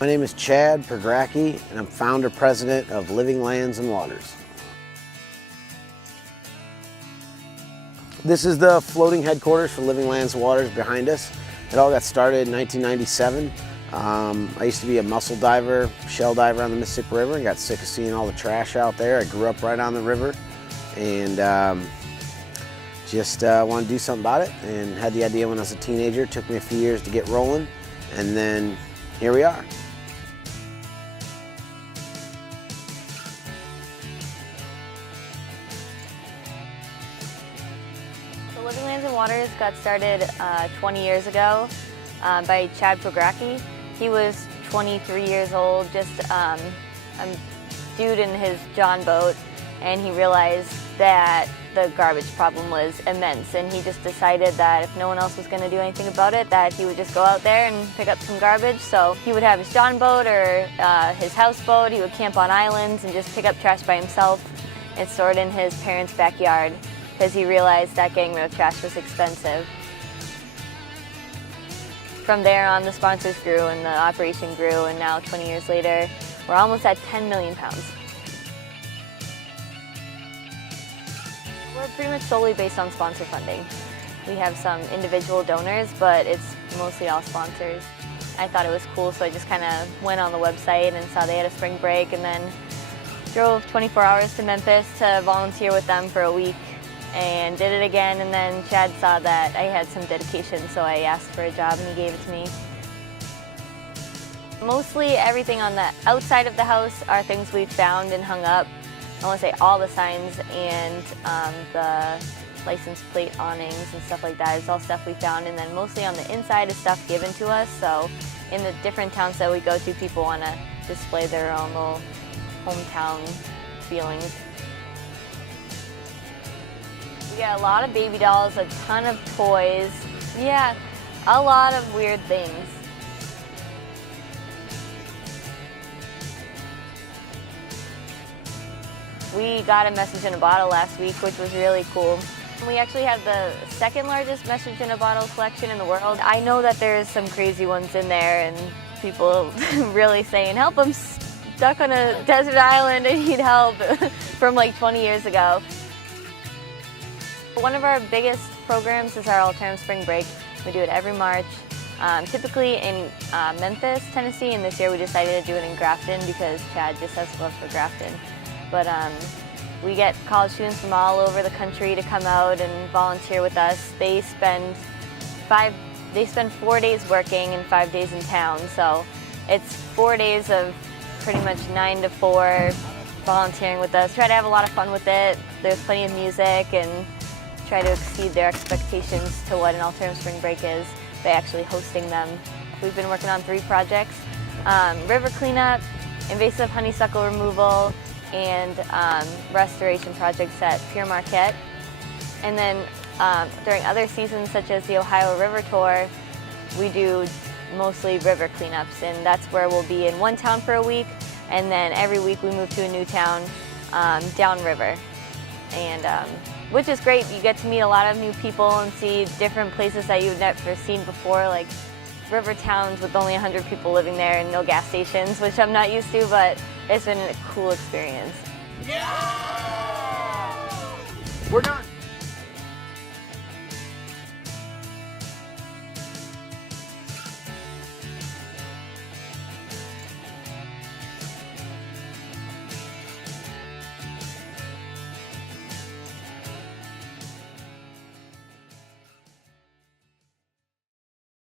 My name is Chad Pergracki, and I'm founder-president of Living Lands and Waters. This is the floating headquarters for Living Lands and Waters behind us. It all got started in 1997. I used to be a mussel diver, shell diver on the Mississippi River, and got sick of seeing all the trash out there. I grew up right on the river, and just wanted to do something about it, and had the idea when I was a teenager. It took me a few years to get rolling, and then here we are. So Living Lands and Waters got started 20 years ago by Chad Pergracki. He was 23 years old, just a dude in his John boat, and he realized that the garbage problem was immense, and he just decided that if no one else was going to do anything about it, that he would just go out there and pick up some garbage. So he would have his John boat or his houseboat. He would camp on islands and just pick up trash by himself and store it in his parents' backyard, because he realized that getting rid of trash was expensive. From there on, the sponsors grew and the operation grew, and now 20 years later, we're almost at 10 million pounds. We're pretty much solely based on sponsor funding. We have some individual donors, but it's mostly all sponsors. I thought it was cool, so I just kind of went on the website and saw they had a spring break, and then drove 24 hours to Memphis to volunteer with them for a week, and did it again. And then Chad saw that I had some dedication, so I asked for a job and he gave it to me. Mostly everything on the outside of the house are things we've found and hung up. I want to say all the signs and the license plate awnings and stuff like that is all stuff we found. And then mostly on the inside is stuff given to us. So in the different towns that we go to, people want to display their own little hometown feelings. We got a lot of baby dolls, a ton of toys. Yeah, a lot of weird things. We got a message in a bottle last week, which was really cool. We actually have the second largest message in a bottle collection in the world. I know that there's some crazy ones in there, and people really saying, help, I'm stuck on a desert island, I need help, from like 20 years ago. One of our biggest programs is our Alternative Spring Break. We do it every March, typically in Memphis, Tennessee, and this year we decided to do it in Grafton because Chad just has love for Grafton. But we get college students from all over the country to come out and volunteer with us. They spend 4 days working and 5 days in town. So it's 4 days of pretty much 9 to 4 volunteering with us. Try to have a lot of fun with it. There's plenty of music, and try to exceed their expectations to what an alternative spring break is by actually hosting them. We've been working on 3 projects: river cleanup, invasive honeysuckle removal, and restoration projects at Pere Marquette. And then during other seasons, such as the Ohio River Tour, we do mostly river cleanups, and that's where we'll be in one town for a week, and then every week we move to a new town downriver. And which is great. You get to meet a lot of new people and see different places that you've never seen before, like river towns with only 100 people living there and no gas stations, which I'm not used to, but it's been a cool experience. Yeah! We're done.